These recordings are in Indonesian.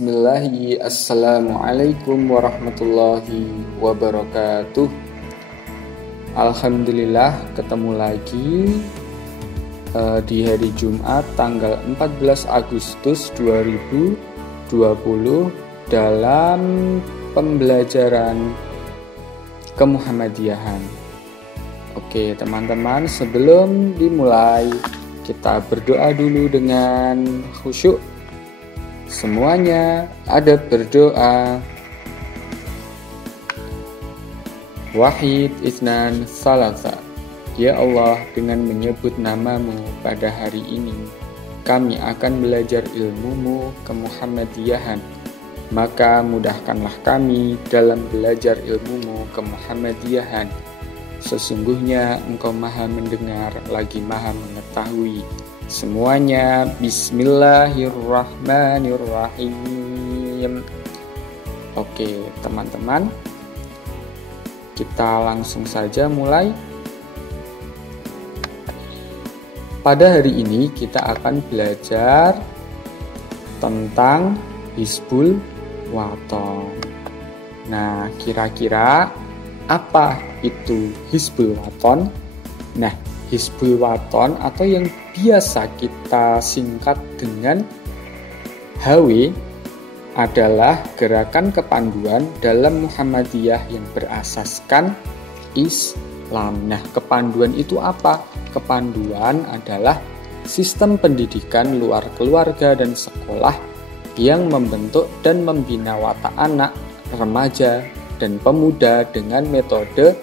Bismillahirrahmanirrahim. Assalamualaikum warahmatullahi wabarakatuh. Alhamdulillah ketemu lagi di hari Jumat tanggal 14 Agustus 2020 dalam pembelajaran kemuhammadiyahan. Oke teman-teman, sebelum dimulai kita berdoa dulu dengan khusyuk. Semuanya ada berdoa. Wahid Isnan Salasa. Ya Allah, dengan menyebut namamu pada hari ini, kami akan belajar ilmumu kemuhammadiyahan. Maka mudahkanlah kami dalam belajar ilmumu kemuhammadiyahan. Sesungguhnya Engkau maha mendengar lagi maha mengetahui. Semuanya Bismillahirrahmanirrahim. Oke teman-teman, kita langsung saja mulai. Pada hari ini kita akan belajar tentang Hizbul Wathon. Nah, kira-kira apa itu Hizbul Wathon? Nah, Hizbul Wathon atau yang biasa kita singkat dengan HW adalah gerakan kepanduan dalam Muhammadiyah yang berasaskan Islam. Nah, kepanduan itu apa? Kepanduan adalah sistem pendidikan luar keluarga dan sekolah yang membentuk dan membina watak anak, remaja, dan pemuda dengan metode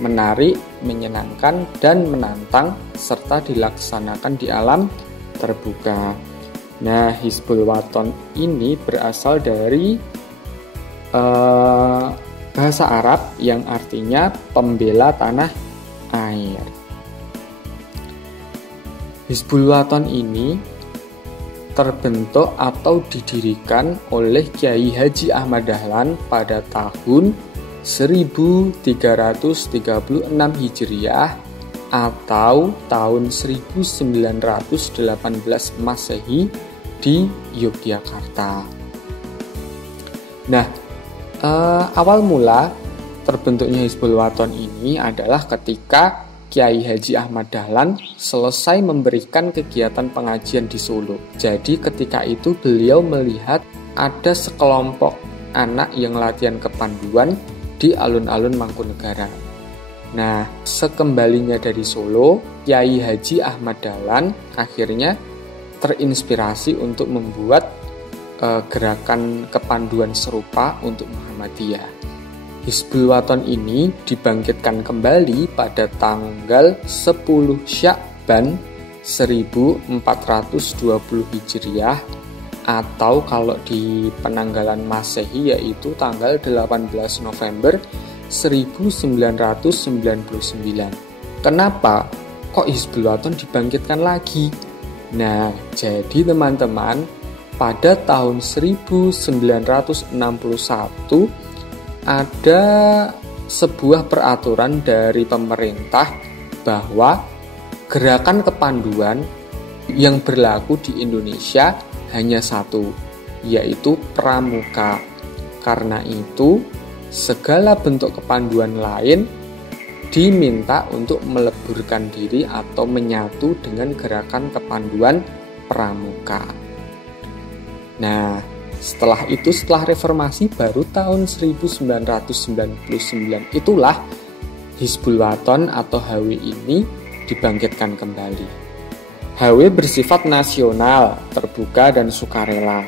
menarik, menyenangkan, dan menantang, serta dilaksanakan di alam terbuka. Nah, Hizbul Wathon ini berasal dari bahasa Arab yang artinya pembela tanah air. Hizbul Wathon ini terbentuk atau didirikan oleh Kiai Haji Ahmad Dahlan pada tahun 1336 Hijriah atau tahun 1918 Masehi di Yogyakarta. Nah, awal mula terbentuknya Hizbul Wathon ini adalah ketika Kiai Haji Ahmad Dahlan selesai memberikan kegiatan pengajian di Solo. Jadi ketika itu beliau melihat ada sekelompok anak yang latihan kepanduan di alun-alun Mangkunegaran. Nah, sekembalinya dari Solo, Kiai Haji Ahmad Dahlan akhirnya terinspirasi untuk membuat gerakan kepanduan serupa untuk Muhammadiyah. Hizbul Wathon ini dibangkitkan kembali pada tanggal 10 Sya'ban 1420 Hijriah atau kalau di penanggalan Masehi yaitu tanggal 18 November 1999. Kenapa kok Hizbul Wathon dibangkitkan lagi? Nah, jadi teman-teman, pada tahun 1961 ada sebuah peraturan dari pemerintah bahwa gerakan kepanduan yang berlaku di Indonesia hanya satu, yaitu pramuka. Karena itu, segala bentuk kepanduan lain diminta untuk meleburkan diri atau menyatu dengan gerakan kepanduan pramuka. Nah, setelah reformasi baru tahun 1999 itulah Hizbul Wathon atau HW ini dibangkitkan kembali. HW bersifat nasional, terbuka, dan sukarela.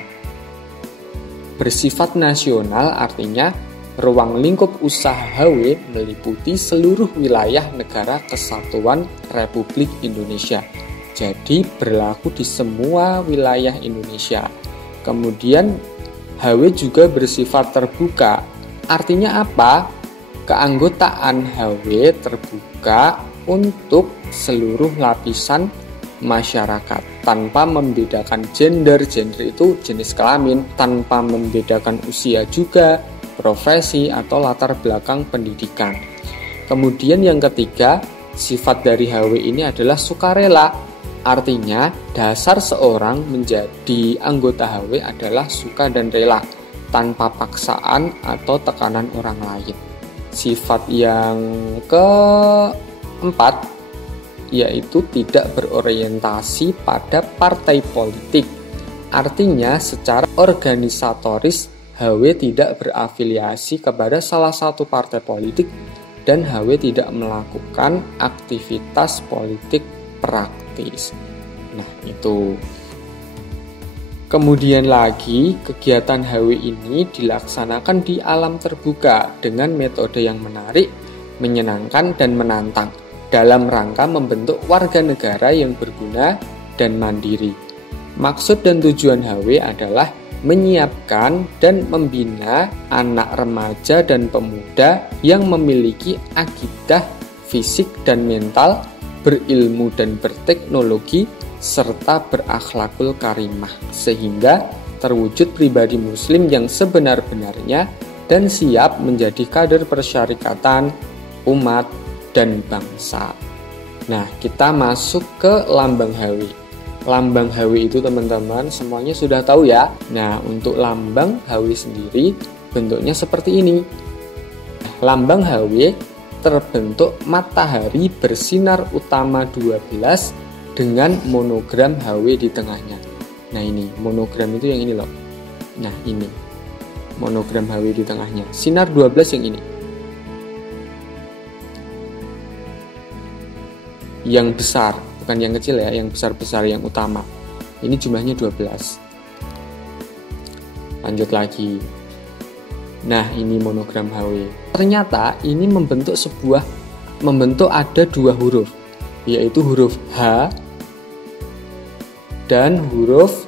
Bersifat nasional artinya ruang lingkup usaha HW meliputi seluruh wilayah negara Kesatuan Republik Indonesia. Jadi berlaku di semua wilayah Indonesia. Kemudian HW juga bersifat terbuka. Artinya apa? Keanggotaan HW terbuka untuk seluruh lapisan masyarakat tanpa membedakan gender itu jenis kelamin, tanpa membedakan usia juga, profesi atau latar belakang pendidikan. Kemudian yang ketiga, sifat dari HW ini adalah sukarela. Artinya, dasar seorang menjadi anggota HW adalah suka dan rela, tanpa paksaan atau tekanan orang lain. Sifat yang keempat, yaitu tidak berorientasi pada partai politik. Artinya, secara organisatoris, HW tidak berafiliasi kepada salah satu partai politik dan HW tidak melakukan aktivitas politik praktis. Nah, itu. Kemudian lagi, kegiatan HW ini dilaksanakan di alam terbuka dengan metode yang menarik, menyenangkan, dan menantang dalam rangka membentuk warga negara yang berguna dan mandiri. Maksud dan tujuan HW adalah menyiapkan dan membina anak remaja dan pemuda yang memiliki akidah fisik dan mental, berilmu dan berteknologi, serta berakhlakul karimah, sehingga terwujud pribadi muslim yang sebenar-benarnya dan siap menjadi kader persyarikatan, umat, dan bangsa. Nah, kita masuk ke lambang HW. Lambang HW itu teman-teman semuanya sudah tahu ya. Nah, untuk lambang HW sendiri bentuknya seperti ini. Lambang HW terbentuk matahari bersinar utama 12 dengan monogram HW di tengahnya. Nah, ini monogram itu yang ini loh. Nah, ini monogram HW di tengahnya. Sinar 12 yang ini. Yang besar, bukan yang kecil ya, yang besar-besar, yang utama. Ini jumlahnya 12. Lanjut lagi. Nah, ini monogram HW. Ternyata ini membentuk ada dua huruf, yaitu huruf H dan huruf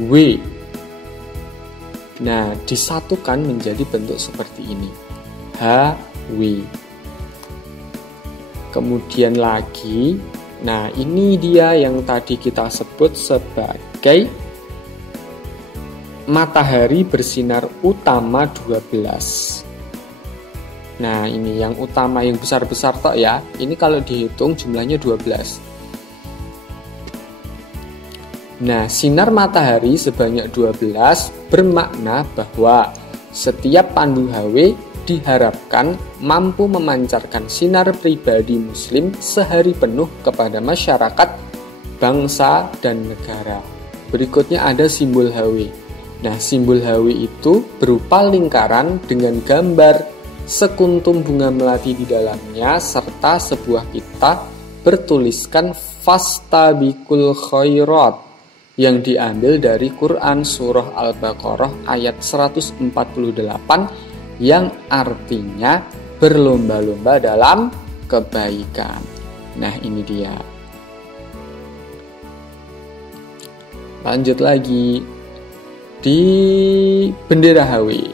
W. Nah, disatukan menjadi bentuk seperti ini. HW. Kemudian lagi, nah ini dia yang tadi kita sebut sebagai matahari bersinar utama 12. Nah, ini yang utama, yang besar-besar tok ya. Ini kalau dihitung jumlahnya 12. Nah, sinar matahari sebanyak 12 bermakna bahwa setiap pandu HW diharapkan mampu memancarkan sinar pribadi muslim sehari penuh kepada masyarakat, bangsa, dan negara. Berikutnya ada simbol HW. Nah, simbol HW itu berupa lingkaran dengan gambar sekuntum bunga melati di dalamnya serta sebuah kitab bertuliskan Fastabiqul Khairat yang diambil dari Quran Surah Al-Baqarah ayat 148 yang artinya berlomba-lomba dalam kebaikan. Nah, ini dia. Lanjut lagi di bendera HW.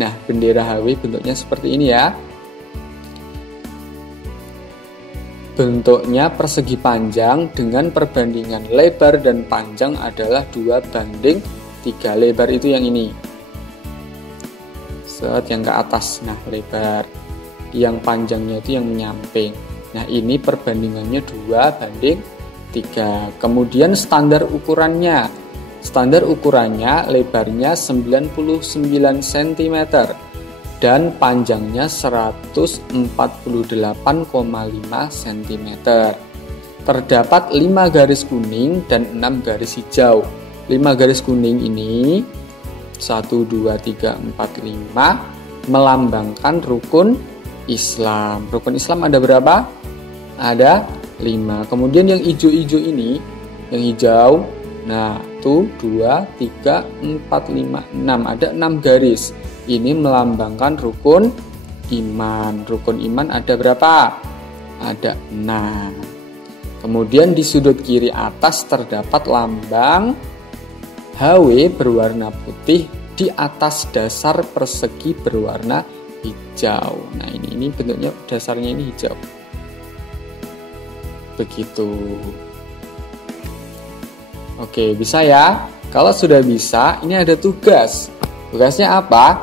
Nah, bendera HW bentuknya seperti ini ya. Bentuknya persegi panjang dengan perbandingan lebar dan panjang adalah 2:3. Lebar itu yang ini. Yang ke atas, nah lebar. Yang panjangnya itu yang menyamping. Nah, ini perbandingannya 2:3. Kemudian standar ukurannya lebarnya 99 cm dan panjangnya 148,5 cm. Terdapat 5 garis kuning dan 6 garis hijau. 5 garis kuning ini 1, 2, 3, 4, 5 melambangkan rukun Islam. Rukun Islam ada berapa? Ada 5. Kemudian yang hijau-hijau ini, yang hijau, nah tuh 2, 3, 4, 5, 6. Ada 6 garis. Ini melambangkan rukun iman. Rukun iman ada berapa? Ada 6. Kemudian di sudut kiri atas terdapat lambang HW berwarna putih di atas dasar persegi berwarna hijau. Nah, ini bentuknya, dasarnya ini hijau. Begitu. Oke, bisa ya? Kalau sudah bisa, ini ada tugas. Tugasnya apa?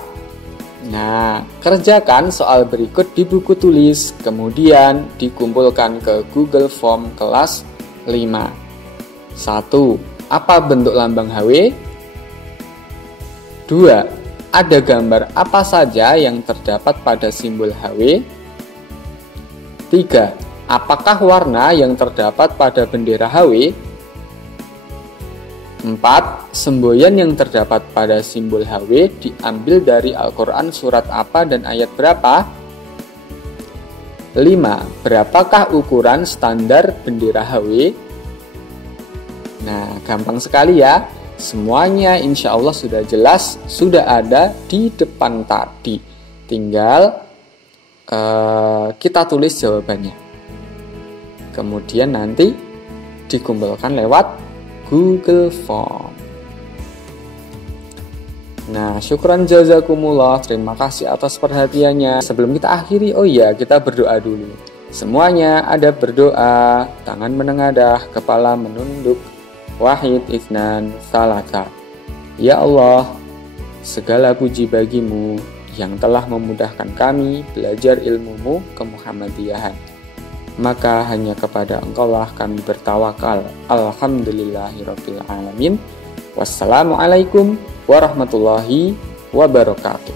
Nah, kerjakan soal berikut di buku tulis, kemudian dikumpulkan ke Google Form kelas 5. 1. Apa bentuk lambang HW? 2. Ada gambar apa saja yang terdapat pada simbol HW? 3. Apakah warna yang terdapat pada bendera HW? 4. Semboyan yang terdapat pada simbol HW diambil dari Al-Quran surat apa dan ayat berapa? 5. Berapakah ukuran standar bendera HW? Nah, gampang sekali ya. Semuanya insya Allah sudah jelas, sudah ada di depan tadi. Tinggal kita tulis jawabannya. Kemudian nanti dikumpulkan lewat Google Form. Nah, syukran jazakumullah. Terima kasih atas perhatiannya. Sebelum kita akhiri, kita berdoa dulu. Semuanya ada berdoa, tangan menengadah, kepala menunduk. Wahid Itsnan Salasa. Ya Allah, segala puji bagimu yang telah memudahkan kami belajar ilmu-Mu kemuhammadiyahan. Maka hanya kepada Engkaulah kami bertawakal. Alhamdulillahirabbil alamin. Wassalamualaikum warahmatullahi wabarakatuh.